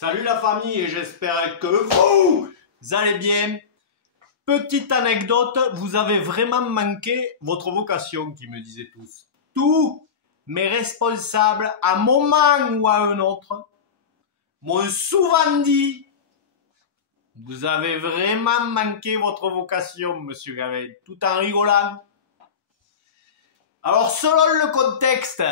Salut la famille et j'espère que vous allez bien. Petite anecdote, vous avez vraiment manqué votre vocation, qui me disaient tous. Tous mes responsables, à un moment ou à un autre, m'ont souvent dit: vous avez vraiment manqué votre vocation, monsieur Gavel, tout en rigolant. Alors, selon le contexte,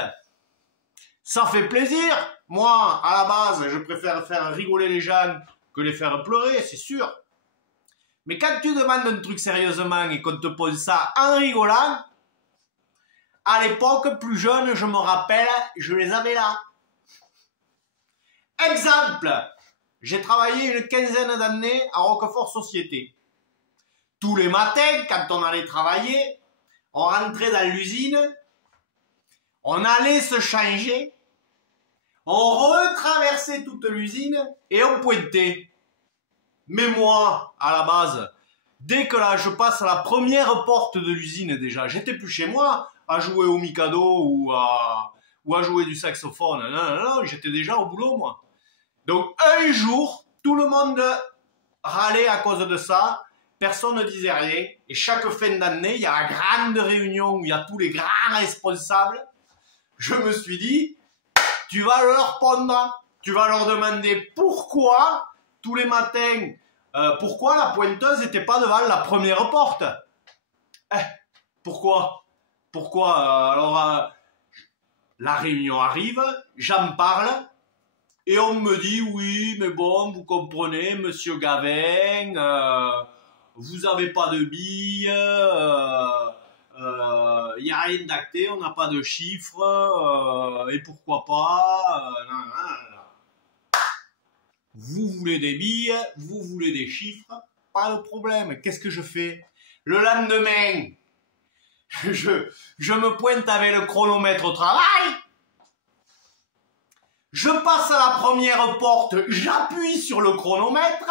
ça fait plaisir. Moi, à la base, je préfère faire rigoler les gens que les faire pleurer, c'est sûr. Mais quand tu demandes un truc sérieusement et qu'on te pose ça en rigolant, à l'époque, plus jeune, je me rappelle, je les avais là. Exemple, j'ai travaillé une quinzaine d'années à Roquefort Société. Tous les matins, quand on allait travailler, on rentrait dans l'usine, on allait se changer, on retraversait toute l'usine et on pointait. Mais moi, à la base, dès que là je passe à la première porte de l'usine déjà, j'étais plus chez moi à jouer au Mikado ou à jouer du saxophone. Non, non, non, j'étais déjà au boulot moi. Donc un jour, tout le monde râlait à cause de ça, personne ne disait rien. Et chaque fin d'année, il y a la grande réunion où il y a tous les grands responsables. Je me suis dit, tu vas leur répondre, tu vas leur demander pourquoi tous les matins, pourquoi la pointeuse n'était pas devant la première porte. Pourquoi alors, la réunion arrive, j'en parle, et on me dit, oui, mais bon, vous comprenez, monsieur Gavin, vous n'avez pas de billes, il n'y a rien d'acté, on n'a pas de chiffres, et pourquoi pas, non, non, non. Vous voulez des billes, vous voulez des chiffres, pas de problème. Qu'est-ce que je fais? Le lendemain, je me pointe avec le chronomètre au travail, je passe à la première porte, j'appuie sur le chronomètre,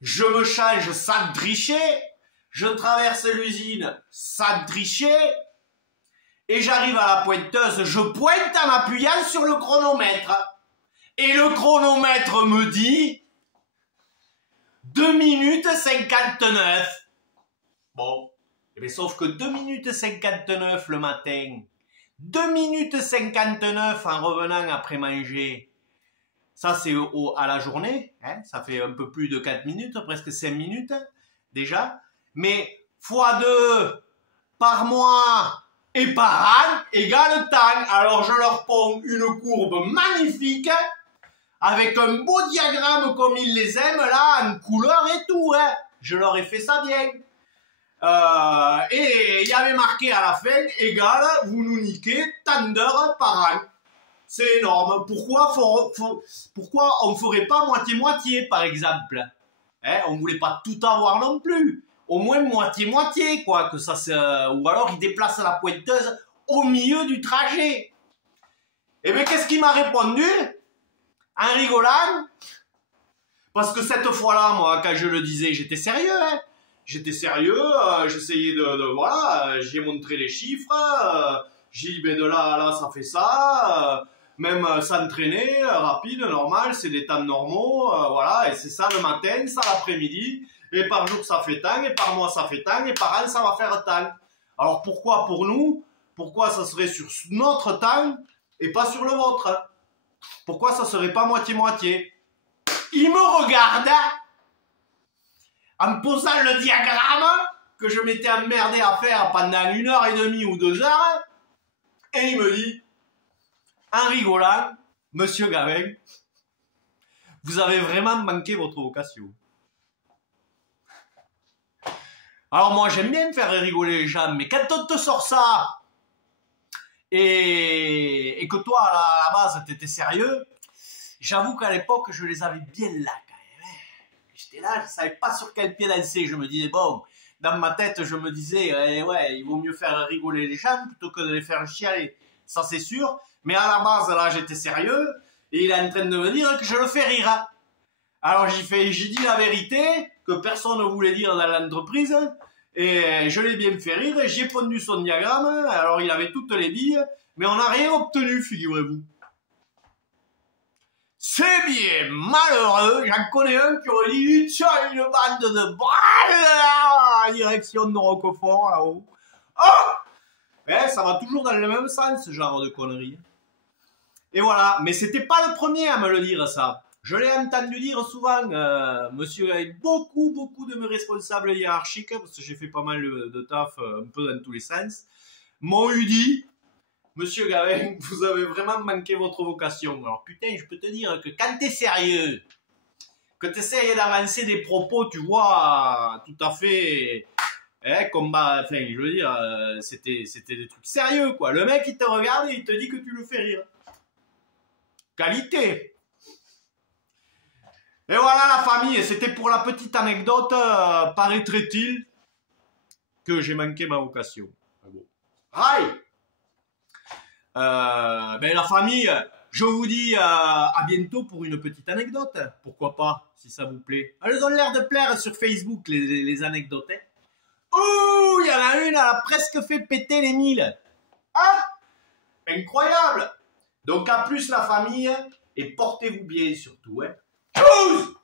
je me change sans tricher, je traverse l'usine sans tricher, et j'arrive à la pointeuse, je pointe en appuyant sur le chronomètre. Et le chronomètre me dit 2 minutes 59. Bon, mais sauf que 2 minutes 59 le matin, 2 minutes 59 en revenant après manger, ça c'est à la journée, hein, ça fait un peu plus de 4 minutes, presque 5 minutes déjà, mais x2 par mois et par an égale temps. Alors je leur ponds une courbe magnifique, avec un beau diagramme comme ils les aiment, là, en couleur et tout, hein. Je leur ai fait ça bien. Et il y avait marqué à la fin, égal, vous nous niquez tant d'heures par an. C'est énorme. Pourquoi on ferait pas moitié-moitié, par exemple, hein? On voulait pas tout avoir non plus. Au moins moitié-moitié, quoi. Que ça, ou alors ils déplacent la pointeuse au milieu du trajet. Et bien, qu'est-ce qu'il m'a répondu? En rigolant, parce que cette fois-là, moi, quand je le disais, j'étais sérieux, hein. J'étais sérieux, j'essayais voilà, j'ai montré les chiffres, j'ai dit, ben de là à là, ça fait ça, même s'entraîner, rapide, normal, c'est des temps normaux, voilà, et c'est ça le matin, ça l'après-midi, et par jour ça fait tant, et par mois ça fait tant, et par an ça va faire tant. Alors pourquoi pour nous, pourquoi ça serait sur notre temps, et pas sur le vôtre? Pourquoi ça serait pas moitié-moitié? Il me regarde en posant le diagramme que je m'étais emmerdé à faire pendant 1h30 ou 2 heures, et il me dit, en rigolant, monsieur Gavin, vous avez vraiment manqué votre vocation. Alors moi j'aime bien faire rigoler les gens, mais quand on te sort ça, et que toi, à la base, t'étais sérieux, j'avoue qu'à l'époque, je les avais bien là, quand même. J'étais là, je savais pas sur quel pied danser. Je me disais, bon, dans ma tête, je me disais, ouais, il vaut mieux faire rigoler les gens plutôt que de les faire chialer. Ça, c'est sûr. Mais à la base, là, j'étais sérieux, et il est en train de me dire que je le fais rire. Alors, j'ai dit la vérité, que personne ne voulait dire dans l'entreprise, et je l'ai bien fait rire, et j'ai pondu son diagramme, alors il avait toutes les billes, mais on n'a rien obtenu, figurez-vous. C'est bien malheureux, j'en connais un qui aurait dit tiens une bande de bras en direction de Roquefort là-haut. Oh eh, ça va toujours dans le même sens ce genre de conneries. Et voilà, mais c'était pas le premier à me le dire ça. Je l'ai entendu dire souvent, monsieur avec beaucoup de mes responsables hiérarchiques, parce que j'ai fait pas mal de taf un peu dans tous les sens, m'ont eu dit, monsieur Gavin, vous avez vraiment manqué votre vocation. Alors putain, je peux te dire que quand t'es sérieux, que t'essayes d'avancer des propos, tu vois, tout à fait, combat, enfin, je veux dire, c'était des trucs sérieux, quoi. Le mec, il te regarde et il te dit que tu le fais rire. Qualité. Et voilà la famille, c'était pour la petite anecdote, paraîtrait-il que j'ai manqué ma vocation. Aïe. Ben la famille, je vous dis à bientôt pour une petite anecdote. Pourquoi pas, si ça vous plaît. Elles ont l'air de plaire sur Facebook, les anecdotes. Hein. Ouh, il y en a une, elle a presque fait péter les 1000. Ah, incroyable. Donc à plus la famille, et portez-vous bien surtout. Hein. Tchuss.